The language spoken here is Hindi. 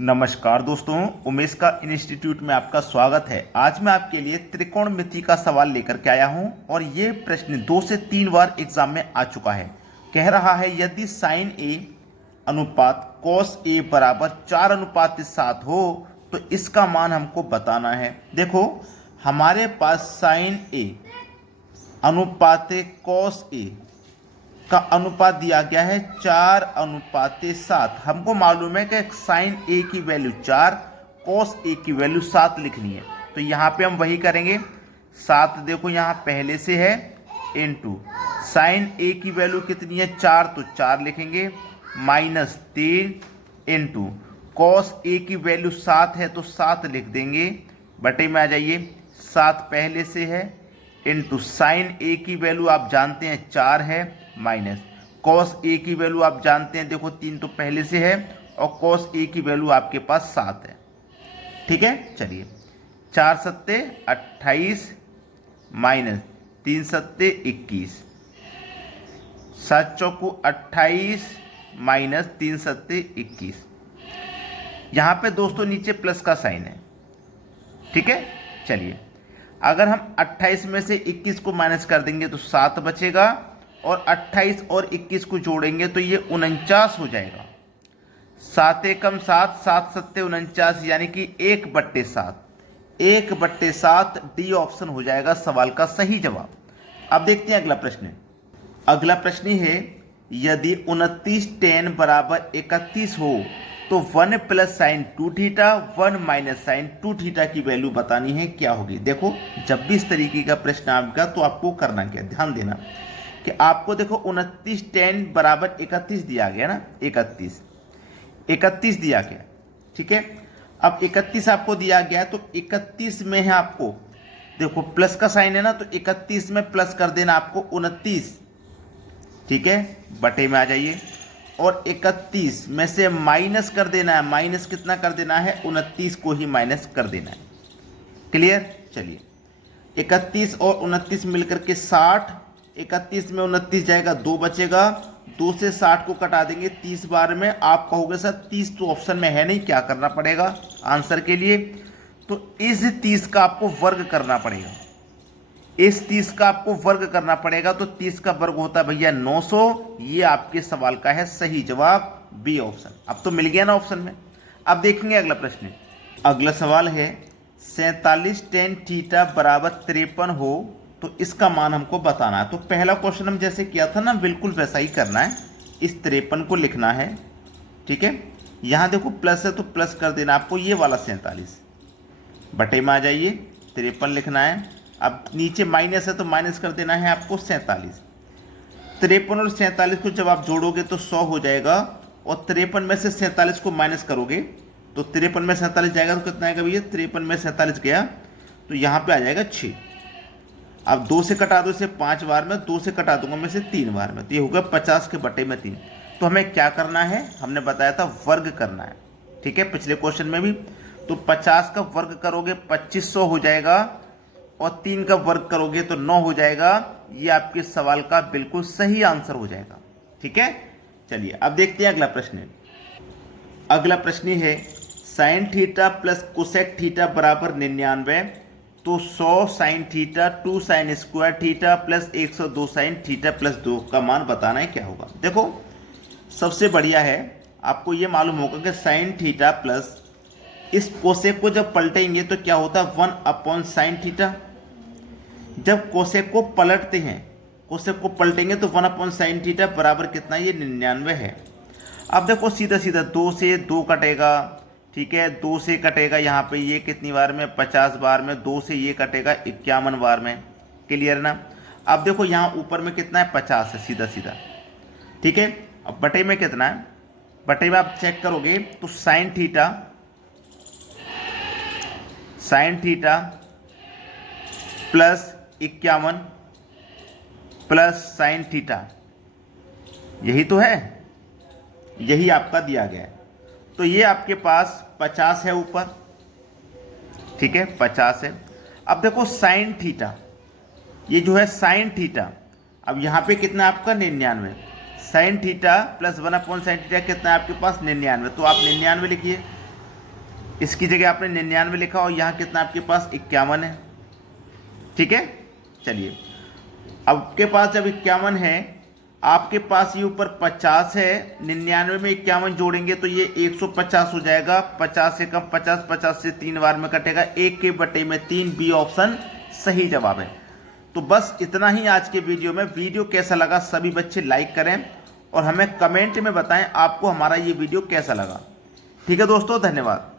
नमस्कार दोस्तों, उमेश का इंस्टीट्यूट में आपका स्वागत है। आज मैं आपके लिए त्रिकोणमिति का सवाल लेकर के आया हूं और ये प्रश्न 2 से 3 बार एग्जाम में आ चुका है। कह रहा है यदि साइन ए अनुपात कॉस ए बराबर 4:7 हो तो इसका मान हमको बताना है। देखो, हमारे पास साइन ए अनुपात कॉस ए का अनुपात दिया गया है 4:7। हमको मालूम है कि साइन ए की वैल्यू 4, कॉस ए की वैल्यू 7 लिखनी है। तो यहाँ पे हम वही करेंगे। 7 देखो यहाँ पहले से है, इनटू साइन ए की वैल्यू कितनी है 4, तो 4 लिखेंगे, -3 इनटू कॉस ए की वैल्यू 7 है तो 7 लिख देंगे, बटे में आ जाइए, 7 पहले से है, इनटू साइन ए की वैल्यू आप जानते हैं 4 है, माइनस कॉस ए की वैल्यू आप जानते हैं, देखो 3 तो पहले से है, और कॉस ए की वैल्यू आपके पास 7 है। ठीक है, चलिए 4 सत्ते 28 माइनस 3 सत्ते 21, 7 चौकू 28 माइनस 3 सत्ते 21। यहाँ पे दोस्तों नीचे प्लस का साइन है। ठीक है, चलिए अगर हम 28 में से 21 को माइनस कर देंगे तो 7 बचेगा, और 28 और 21 को जोड़ेंगे तो ये 49 हो जाएगा। 7 एकम 7, 7 सत्ते 49, यानी कि 1/7। 1/7 डी ऑप्शन हो जाएगा सवाल का सही जवाब। अब देखते हैं अगला प्रश्न। अगला प्रश्न है यदि 29 tan बराबर 31 हो तो 1 plus sine 2 theta 1 minus sine 2 theta की वैल्यू बतानी है, क्या होगी। देखो, जब भी इस तरीके का प्रश्न आपका तो आपको करना क्या, ध्यान देना कि आपको देखो 29 tan बराबर 31 दिया गया ना, 31 दिया गया। ठीक है, अब 31 आपको दिया गया तो 31 में है आपको देखो प्लस का साइन है ना, तो 31 में प्लस कर देना आपको 29। ठीक है, बटे में आ जाइए, और 31 में से माइनस कर देना है, माइनस कितना कर देना है, 29 को ही माइनस कर देना है। क्लियर, चलिए 31 और 29 मिलकर के 60, 31 में 29 जाएगा, 2 बचेगा, 2 से 60 को कटा देंगे 30 बार में। आप कहोगे सर 30 तो ऑप्शन में है नहीं, क्या करना पड़ेगा आंसर के लिए, तो इस 30 का आपको वर्ग करना पड़ेगा। इस 30 का आपको वर्ग करना पड़ेगा, तो 30 का वर्ग होता है भैया 900। ये आपके सवाल का है सही जवाब, बी ऑप्शन। अब तो मिल गया ना ऑप्शन में। अब देखेंगे अगला प्रश्न। अगला सवाल है 47 tan थीटा बराबर 53 हो तो इसका मान हमको बताना है। तो पहला क्वेश्चन हम जैसे किया था ना, बिल्कुल वैसा ही करना है। इस 53 को लिखना है। ठीक है, यहाँ देखो प्लस है तो प्लस कर देना आपको, ये वाला 47, बटे में आ जाइए, 53 लिखना है। अब नीचे माइनस है तो माइनस कर देना है आपको 47। 53 और 47 को जब आप जोड़ोगे तो 100 हो जाएगा, और 53 में से 47 को माइनस करोगे तो 53 में 47 जाएगा तो कितना आएगा भैया, 53 में 47 गया तो यहाँ पे आ जाएगा 6। अब 2 से कटा दो इसे 5 बार में, 2 से कटा दूंगा मैं इसे 3 बार में, तो ये होगा 50 के बटे में 3। तो हमें क्या करना है, हमने बताया था वर्ग करना है। ठीक है, पिछले क्वेश्चन में भी। तो 50 का वर्ग करोगे 2500 हो जाएगा, और 3 का वर्ग करोगे तो 9 हो जाएगा। ये आपके सवाल का बिल्कुल सही आंसर हो जाएगा। ठीक है, चलिए अब देखते हैं अगला प्रश्न। अगला प्रश्न है sine theta plus cosec theta बराबर 99, तो 100 sine theta 2 sine square theta plus 102 sine theta plus 2 का मान बताना है, क्या होगा। देखो, सबसे बढ़िया है, आपको ये मालूम होगा कि साइन थीटा प्लस इस कोसेक को जब पलटेंगे तो क्या होता है, 1 साइन थीटा। जब कोसेक को पलटते हैं, कोसेक को पलटेंगे तो 1 साइन थीटा बराबर कितना, ये 99 है। अब देखो सीधा सीधा 2 से 2 कटेगा। ठीक है, 2 से कटेगा यहाँ पे ये कितनी बार में, 50 बार में। 2 से ये कटेगा 51 बार में। क्लियर ना। अब देखो यहाँ ऊपर में कितना है, 50 है, सीधा सीधा। ठीक है, अब बटे में कितना है, बटे में आप चेक करोगे तो sine theta plus 51 plus sine theta, यही तो है, यही आपका दिया गया है। तो ये आपके पास 50 है ऊपर। ठीक है, 50 है। अब देखो साइन थीटा, ये जो है साइन थीटा, अब यहाँ पे कितना आपका 99, sine theta plus 1 upon sine theta कितना है आपके पास 99, तो आप 99 लिखिए। इसकी जगह आपने 99 लिखा और यहाँ कितना आपके पास 51 है। ठीक है, चलिए आपके पास जब 51 है, आपके पास ये ऊपर 50 है, 99 में 51 जोड़ेंगे तो ये 150 हो जाएगा। 50 से कम 50, 50 से 3 बार में कटेगा, 1/3। बी ऑप्शन सही जवाब है। तो बस इतना ही आज के वीडियो में। वीडियो कैसा लगा सभी बच्चे लाइक करें और हमें कमेंट में बताएं आपको हमारा ये वीडियो कैसा लगा। ठीक है दोस्तों, धन्यवाद।